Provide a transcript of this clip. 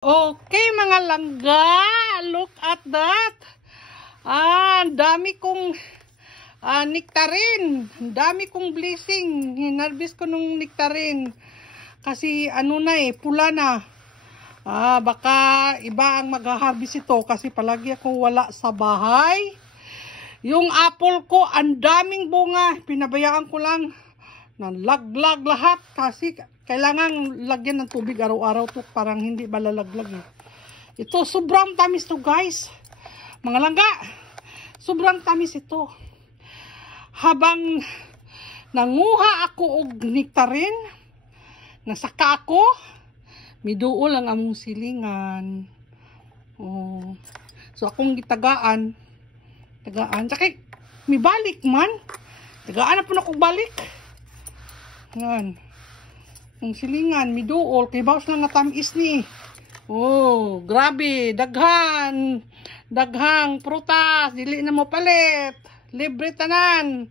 Okay, mga langga, look at that. Dami kong nektarin. Dami kong blessing. Hinarbis ko nung nektarin. Kasi pula na. Baka iba ang mag-harvest ito kasi palagi akong wala sa bahay. Yung apple ko, ang daming bunga. Pinabayaan ko lang. Nalaglag lahat kasi kailangan lagyan ng tubig araw-araw to, parang hindi malalaglag eh. Ito, sobrang tamis to guys. Mga langga, sobrang tamis ito. Habang nanguha ako og nektarin, nasaka ako, miduol ang among silingan. So akong gitagaan, tsaka may balik man. Tagaan na po na kong balik. Yan. Ang silingan, miduol, kay bawas lang nga tamis ni. Grabe, daghang prutas, dili na mo palit. Libre tanan.